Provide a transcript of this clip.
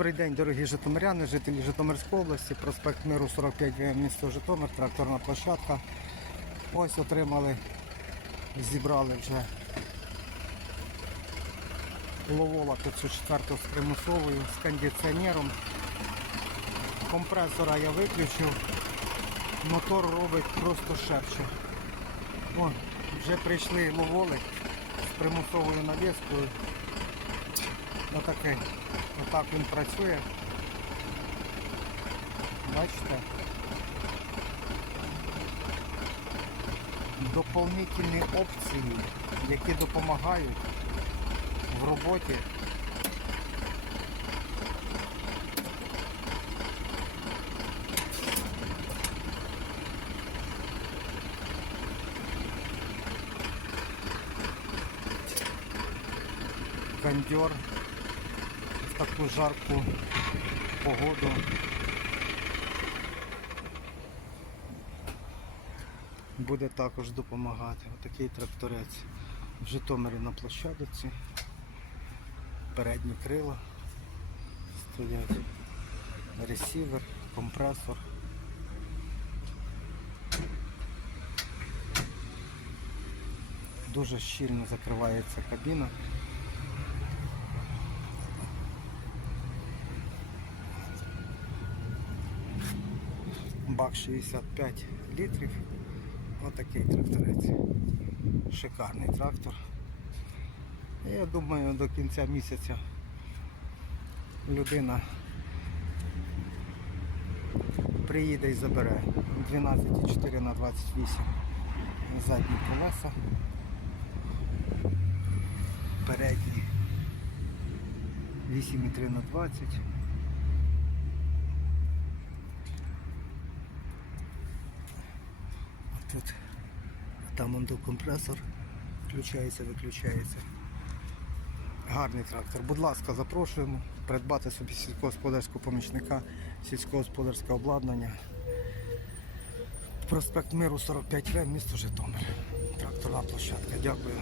Добрий день, дорогі житомиряни, жителі Житомирської області, проспект Миру 45 місто Житомир, тракторна площадка. Ось отримали, зібрали вже ловола 504 з примусовою, з кондиціонером. Компресора я виключив, мотор робить просто шепче. О, вже прийшли ловоли з примусовою навіскою. Отакий. Отак він працює. Бачите? Доповнительні опції, які допомагають в роботі. Кондер таку жарку погоду. Буде також допомагати. Отакий тракторець в Житомирі на площадці. Передні крила стоять. Ресівер, компресор. Дуже щільно закривається кабіна. Бак 65 літрів. Отакий тракторець. Шикарний трактор. Я думаю, до кінця місяця людина приїде і забере 12,4 на 28 задні колеса. Передні 8,3 на 20. Тут там он компресор включається, виключається. Гарний трактор. Будь ласка, запрошуємо придбати собі сільськогосподарського помічника, сільськогосподарське обладнання. Проспект Миру 45В, місто Житомир. Тракторна площадка. Дякую.